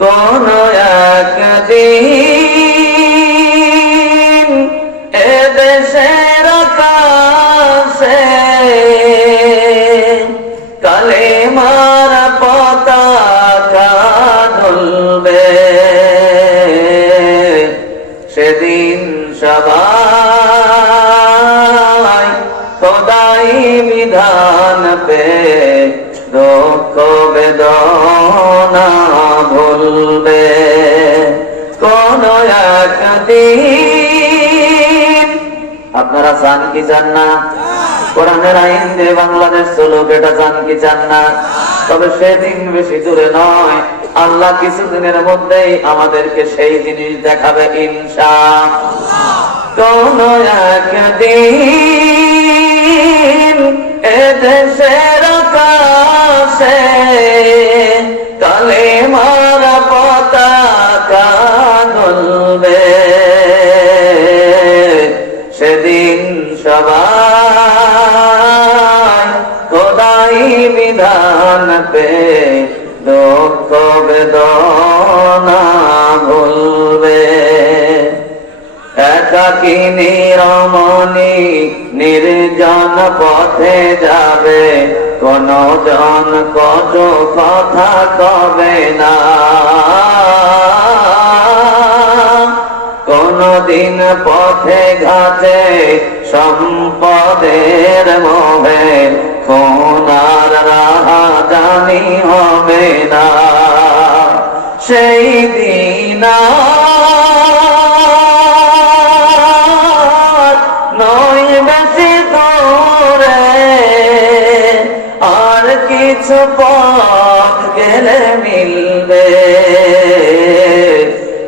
কোন একদিন এদেশের কাছে কালেমার পতাকা ধুলবে। সেদিন সবাই খোদাই বিধান পে দুঃখ বেদনা ভুলবে কোন আপনারা চান কি চান না? কোরআনের আইন দিয়ে বাংলাদেশ চলুক, এটা চান কি চান না? তবে সেদিন বেশি দূরে নয়। আল্লাহ কিছুদিনের মধ্যেই আমাদেরকে সেই জিনিস দেখাবে ইনশা কোন কাছে সেদিন সবাই খোদাই বিধান পে দুঃখ বেদনা ভুলবে। একাকি নিরমণি নির্জন পথে যাবে, কোন জন কত কথা কবে না। কোনদিন পথে ঘাটে সম্পদের মোহে কোনার রাহা জানি হবে না। সেই দিন নয় আর কিছু পথ গেলে মিলবে।